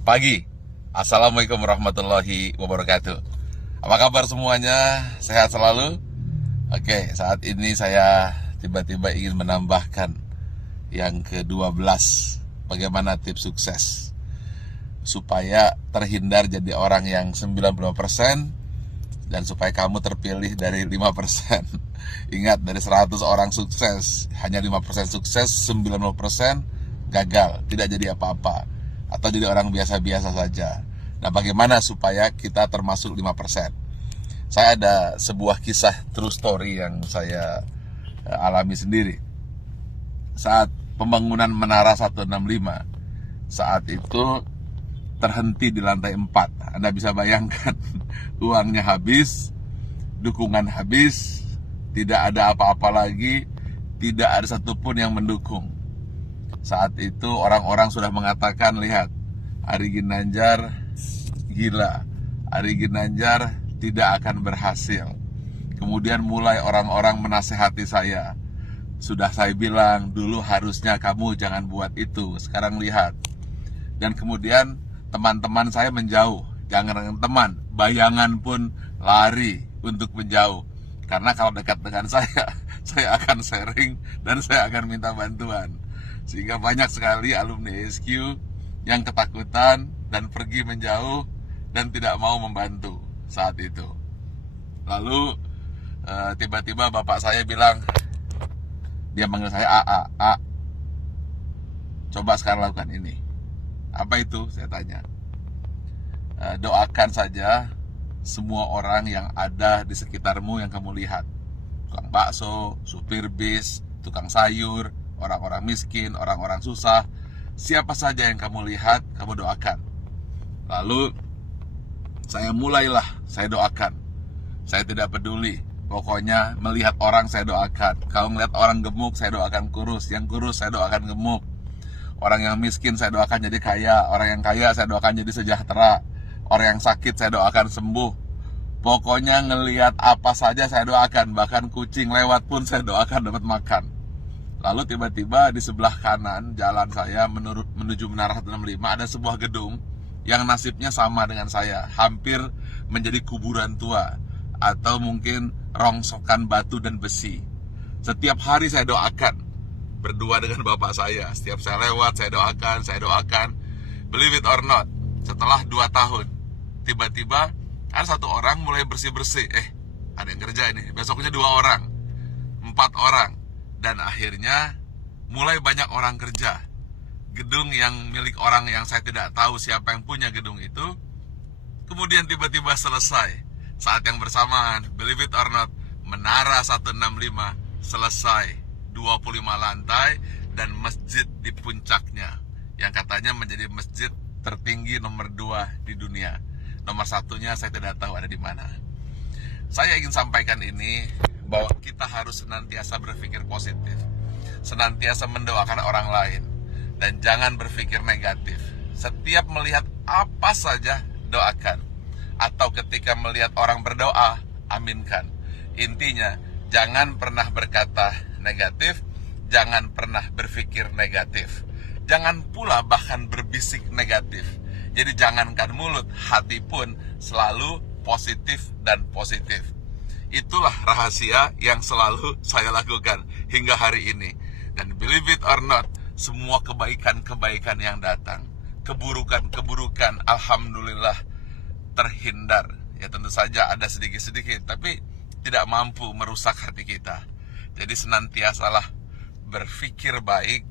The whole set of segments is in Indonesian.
pagi. Assalamualaikum warahmatullahi wabarakatuh. Apa kabar semuanya? Sehat selalu? Oke, saat ini saya tiba-tiba ingin menambahkan yang ke-12. Bagaimana tips sukses supaya terhindar jadi orang yang 95% dan supaya kamu terpilih dari 5%. Ingat, dari 100 orang sukses, hanya 5% sukses, 90% gagal, tidak jadi apa-apa, atau jadi orang biasa-biasa saja. Nah, bagaimana supaya kita termasuk 5%? Saya ada sebuah kisah true story yang saya alami sendiri. Saat pembangunan Menara 165, saat itu terhenti di lantai 4. Anda bisa bayangkan, uangnya habis, dukungan habis, tidak ada apa-apa lagi, tidak ada satupun yang mendukung. Saat itu orang-orang sudah mengatakan, lihat, Ari Ginanjar gila, Ari Ginanjar tidak akan berhasil. Kemudian mulai orang-orang menasehati saya. Sudah saya bilang, dulu harusnya kamu jangan buat itu, sekarang lihat. Dan kemudian teman-teman saya menjauh. Jangan teman, bayangan pun lari untuk menjauh. Karena kalau dekat dengan saya akan sharing dan saya akan minta bantuan. Sehingga banyak sekali alumni SQ yang ketakutan dan pergi menjauh dan tidak mau membantu saat itu. Lalu tiba-tiba bapak saya bilang, dia manggil saya A, coba sekarang lakukan ini. Apa itu? Saya tanya. Doakan saja semua orang yang ada di sekitarmu yang kamu lihat. Tukang bakso, supir bis, tukang sayur, orang-orang miskin, orang-orang susah. Siapa saja yang kamu lihat, kamu doakan. Lalu saya doakan. Saya tidak peduli. Pokoknya melihat orang saya doakan. Kalau melihat orang gemuk, saya doakan kurus. Yang kurus saya doakan gemuk. Orang yang miskin saya doakan jadi kaya. Orang yang kaya saya doakan jadi sejahtera. Orang yang sakit saya doakan sembuh. Pokoknya ngelihat apa saja saya doakan. Bahkan kucing lewat pun saya doakan dapat makan. Lalu tiba-tiba di sebelah kanan jalan saya menuju Menara 165 ada sebuah gedung yang nasibnya sama dengan saya. Hampir menjadi kuburan tua. Atau mungkin rongsokan batu dan besi. Setiap hari saya doakan. Berdua dengan bapak saya. Setiap saya lewat saya doakan. Believe it or not, setelah 2 tahun tiba-tiba ada satu orang mulai bersih-bersih. Ada yang kerja ini. Besoknya 2 orang, 4 orang. Dan akhirnya mulai banyak orang kerja. Gedung yang milik orang yang saya tidak tahu siapa yang punya gedung itu, kemudian tiba-tiba selesai. Saat yang bersamaan, believe it or not, Menara 165 selesai, 25 lantai dan masjid di puncaknya, yang katanya menjadi masjid tertinggi nomor 2 di dunia. Nomor 1-nya saya tidak tahu ada di mana. Saya ingin sampaikan ini, bahwa kita harus senantiasa berpikir positif, senantiasa mendoakan orang lain, dan jangan berpikir negatif. Setiap melihat apa saja, doakan. Atau ketika melihat orang berdoa, aminkan. Intinya, jangan pernah berkata negatif, jangan pernah berpikir negatif. Jangan pula bahkan berbisik negatif. Jadi jangankan mulut, hati pun selalu positif dan positif. Itulah rahasia yang selalu saya lakukan hingga hari ini. Dan believe it or not, semua kebaikan-kebaikan yang datang, keburukan-keburukan, alhamdulillah terhindar. Ya tentu saja ada sedikit-sedikit, tapi tidak mampu merusak hati kita. Jadi senantiasalah berpikir baik,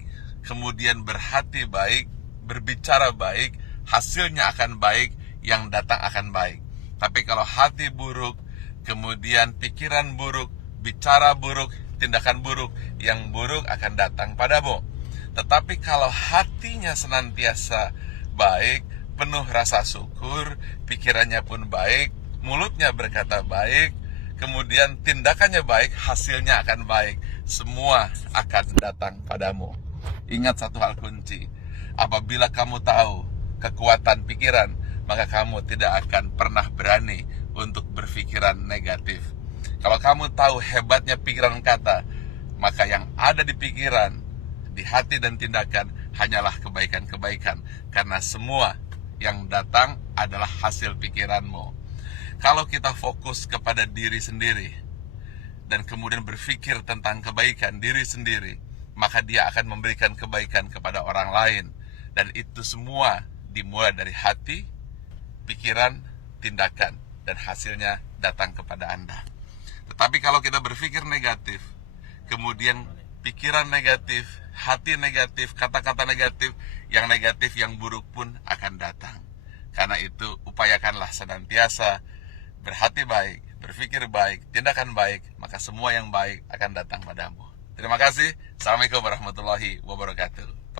kemudian berhati baik, berbicara baik, hasilnya akan baik, yang datang akan baik. Tapi kalau hati buruk, kemudian pikiran buruk, bicara buruk, tindakan buruk, yang buruk akan datang padamu. Tetapi kalau hatinya senantiasa baik, penuh rasa syukur, pikirannya pun baik, mulutnya berkata baik, kemudian tindakannya baik, hasilnya akan baik. Semua akan datang padamu. Ingat satu hal kunci, apabila kamu tahu kekuatan pikiran, maka kamu tidak akan pernah berani untuk berpikiran negatif. Kalau kamu tahu hebatnya pikiran kata, maka yang ada di pikiran, di hati dan tindakan hanyalah kebaikan-kebaikan. Karena semua yang datang adalah hasil pikiranmu. Kalau kita fokus kepada diri sendiri dan kemudian berpikir tentang kebaikan diri sendiri, maka dia akan memberikan kebaikan kepada orang lain. Dan itu semua dimulai dari hati, pikiran, tindakan, dan hasilnya datang kepada Anda. Tetapi kalau kita berpikir negatif, kemudian pikiran negatif, hati negatif, kata-kata negatif, yang buruk pun akan datang. Karena itu upayakanlah senantiasa berhati baik, berpikir baik, tindakan baik, maka semua yang baik akan datang padamu. Terima kasih. Assalamualaikum warahmatullahi wabarakatuh.